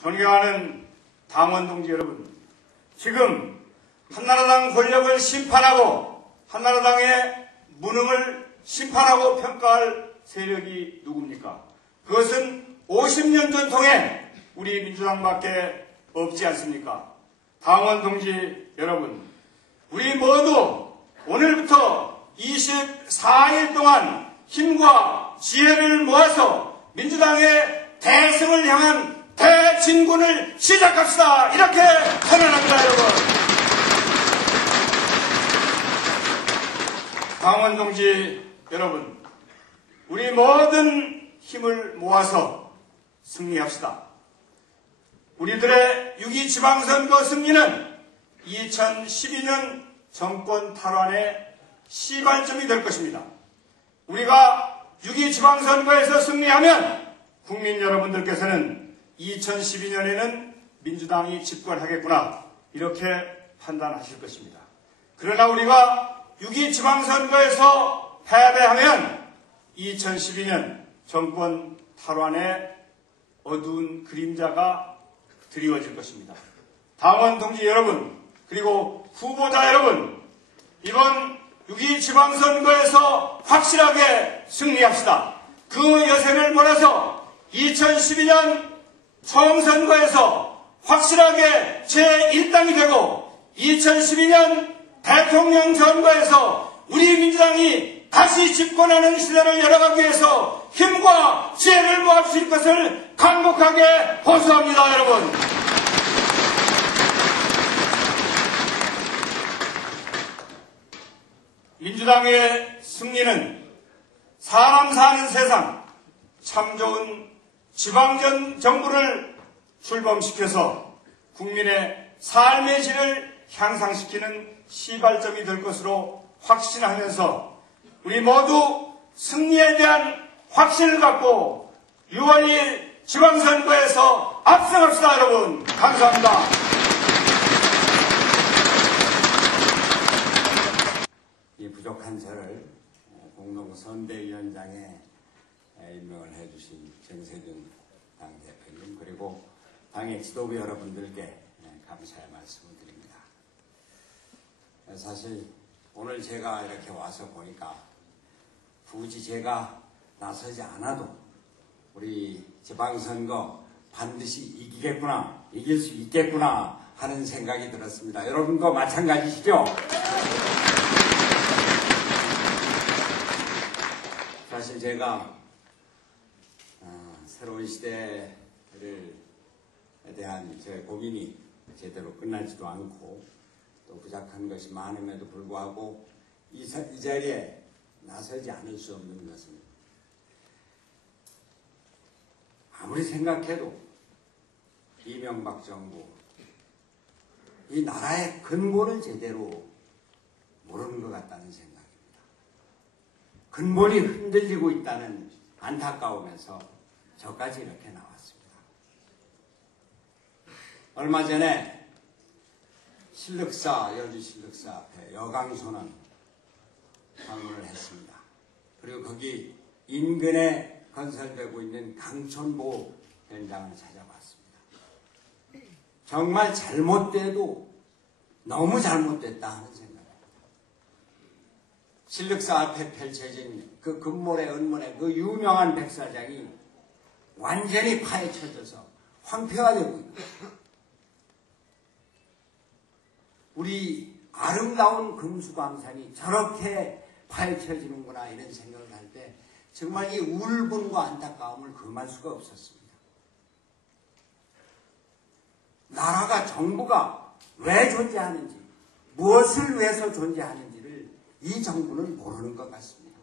존경하는 당원 동지 여러분, 지금 한나라당 권력을 심판하고 한나라당의 무능을 심판하고 평가할 세력이 누굽니까? 그것은 50년 전통의 우리 민주당밖에 없지 않습니까? 당원 동지 여러분, 우리 모두 오늘부터 24일 동안 힘과 지혜를 모아서 민주당의 대승을 향한 대진군을 시작합시다. 이렇게 선언합니다, 여러분. 당원 동지 여러분, 우리 모든 힘을 모아서 승리합시다. 우리들의 6.2 지방선거 승리는 2012년 정권 탈환의 시발점이 될 것입니다. 우리가 6.2 지방선거에서 승리하면 국민 여러분들께서는 2012년에는 민주당이 집권하겠구나, 이렇게 판단하실 것입니다. 그러나 우리가 6.2 지방선거에서 패배하면 2012년 정권 탈환의 어두운 그림자가 드리워질 것입니다. 당원 동지 여러분, 그리고 후보자 여러분, 이번 6.2 지방선거에서 확실하게 승리합시다. 그 여세를 몰아서 2012년 총선거에서 확실하게 제1당이 되고 2012년 대통령 선거에서 우리 민주당이 다시 집권하는 시대를 열어가기 위해서 힘과 지혜를 모아주실 것을 간곡하게 호소합니다, 여러분. 민주당의 승리는 사람 사는 세상, 참 좋은 지방전 정부를 출범시켜서 국민의 삶의 질을 향상시키는 시발점이 될 것으로 확신하면서 우리 모두 승리에 대한 확신을 갖고 6월 2일 지방선거에서 압승합시다, 여러분. 감사합니다. 이 부족한 저를 공동선대위원장에 임명을 해주신 정세균 당대표님, 그리고 당의 지도부 여러분들께 감사의 말씀을 드립니다. 사실 오늘 제가 이렇게 와서 보니까 굳이 제가 나서지 않아도 우리 지방선거 반드시 이기겠구나, 이길 수 있겠구나 하는 생각이 들었습니다. 여러분도 마찬가지시죠? 사실 제가 새로운 시대에 대한 제 고민이 제대로 끝나지도 않고 또 부족한 것이 많음에도 불구하고 이 자리에 나서지 않을 수 없는 것은, 아무리 생각해도 이명박 정부, 이 나라의 근본을 제대로 모르는 것 같다는 생각입니다. 근본이 흔들리고 있다는 안타까움에서 저까지 이렇게 나왔습니다. 얼마 전에 여주 신륵사 앞에 여강소는 방문을 했습니다. 그리고 거기 인근에 건설되고 있는 강촌보 현장을 찾아봤습니다. 정말 잘못돼도 너무 잘못됐다 하는 생각입니다. 신륵사 앞에 펼쳐진 그 금모래 은모래 그 유명한 백사장이 완전히 파헤쳐져서 황폐화되고 있고, 우리 아름다운 금수강산이 저렇게 파헤쳐지는구나 이런 생각을 할 때 정말 이 울분과 안타까움을 금할 수가 없었습니다. 나라가, 정부가 왜 존재하는지, 무엇을 위해서 존재하는지를 이 정부는 모르는 것 같습니다.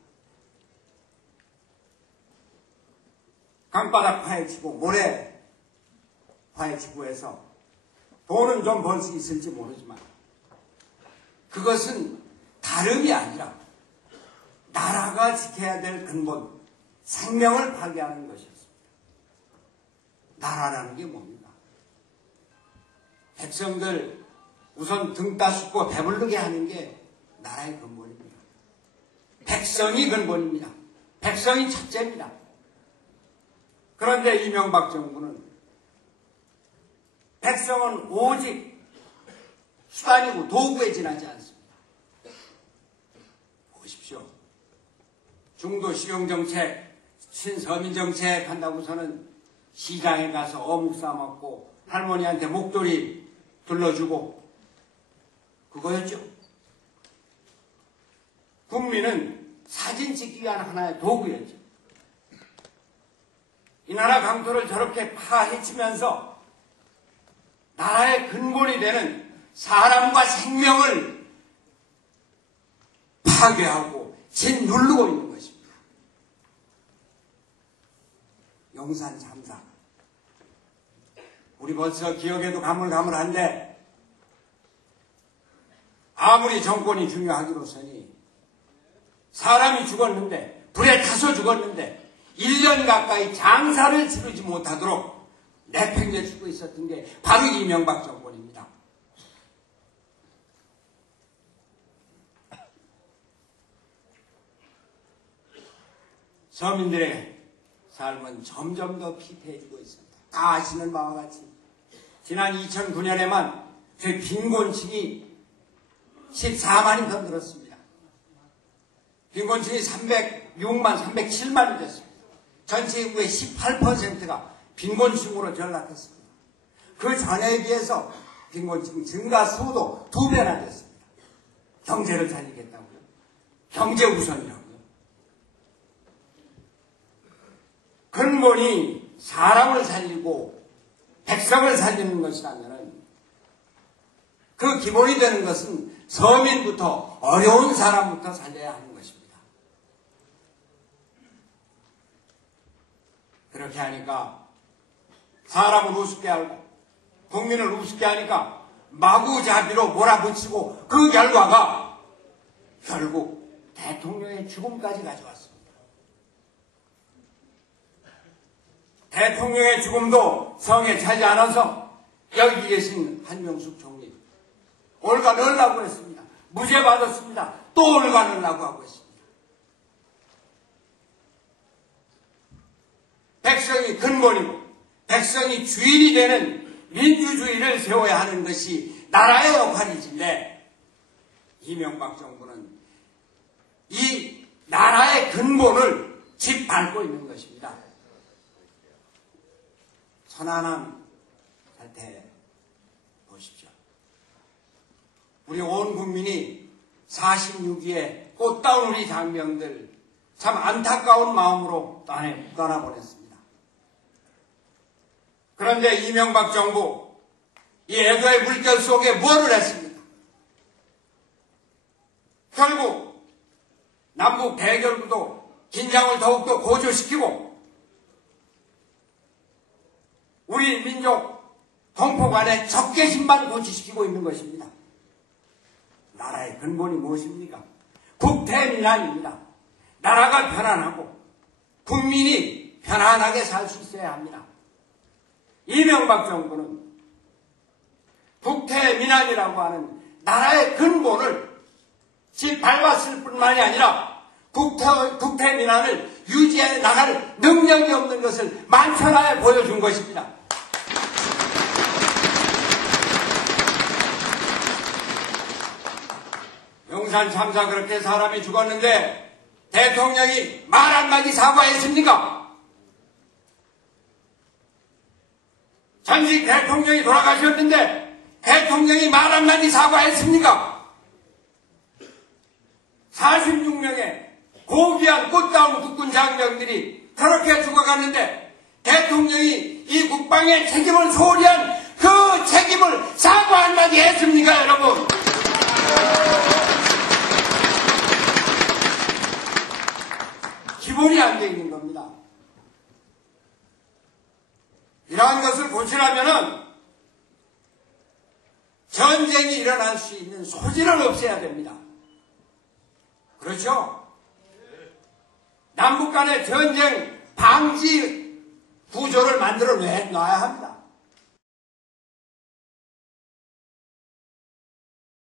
강바닥 파헤치고 모래 파헤치고 해서 돈은 좀 벌 수 있을지 모르지만 그것은 다름이 아니라 나라가 지켜야 될 근본, 생명을 파괴하는 것이었습니다. 나라라는 게 뭡니까? 백성들 우선 등 따숩고 배부르게 하는 게 나라의 근본입니다. 백성이 근본입니다. 백성이 첫째입니다. 그런데 이명박 정부는 백성은 오직 수단이고 도구에 지나지 않습니다. 보십시오. 중도 실용정책, 신서민정책 한다고서는 시장에 가서 어묵 싸먹고 할머니한테 목도리 둘러주고 그거였죠. 국민은 사진 찍기 위한 하나의 도구였죠. 이 나라 강토를 저렇게 파헤치면서 나라의 근본이 되는 사람과 생명을 파괴하고 짓누르고 있는 것입니다. 용산 참사. 우리 벌써 기억에도 가물가물한데 아무리 정권이 중요하기로서니 사람이 죽었는데 불에 타서 죽었는데 1년 가까이 장사를 치르지 못하도록 내팽개치고 있었던 게 바로 이명박 정권입니다. 서민들의 삶은 점점 더 피폐해지고 있습니다. 다 아시는 바와 같이 지난 2009년에만 저희 빈곤층이 14만이 더 늘었습니다. 빈곤층이 306만, 307만이 됐습니다. 전체 인구의 18%가 빈곤층으로 전락했습니다. 그 전에 비해서 빈곤층 증가 수도 2배나 됐습니다. 경제를 살리겠다고요? 경제 우선이라고요? 근본이 사람을 살리고 백성을 살리는 것이라면 그 기본이 되는 것은 서민부터 어려운 사람부터 살려야 하는 것입니다. 그렇게 하니까 사람을 우습게 하고 국민을 우습게 하니까 마구잡이로 몰아붙이고 그 결과가 결국 대통령의 죽음까지 가져왔습니다. 대통령의 죽음도 성에 차지 않아서 여기 계신 한명숙 총리 올가 넣으려고 했습니다. 무죄 받았습니다. 또 올가 넣으려고 하고 있습니다. 백성이 근본이고 백성이 주인이 되는 민주주의를 세워야 하는 것이 나라의 역할이지인데 이명박 정부는 이 나라의 근본을 짓밟고 있는 것입니다. 천안함 사태 보십시오. 우리 온 국민이 46위의 꽃다운 우리 장병들 참 안타까운 마음으로 떠나보냈습니다. 그런데 이명박 정부 이 애도의 물결 속에 뭐를 했습니까? 결국 남북 대결구도 긴장을 더욱더 고조시키고 우리 민족 동포 간의 적개심만 고취시키고 있는 것입니다. 나라의 근본이 무엇입니까? 국태민안입니다. 나라가 편안하고 국민이 편안하게 살 수 있어야 합니다. 이명박 정부는 국태민안이라고 하는 나라의 근본을 짓밟았을 뿐만이 아니라 국태민안을 유지해 나갈 능력이 없는 것을 만천하에 보여준 것입니다. 용산 참사 그렇게 사람이 죽었는데 대통령이 말 한마디 사과했습니까? 전직 대통령이 돌아가셨는데 대통령이 말 한마디 사과했습니까? 46명의 고귀한 꽃다운 국군 장병들이 저렇게 죽어갔는데 대통령이 이 국방의 책임을 소홀히 한 그 책임을 사과 한마디 했습니까, 여러분? 기본이 안 돼 있는 겁니다. 이러한 것을 고치려면은 전쟁이 일어날 수 있는 소지를 없애야 됩니다. 그렇죠? 남북 간의 전쟁 방지 구조를 만들어 놔야 합니다.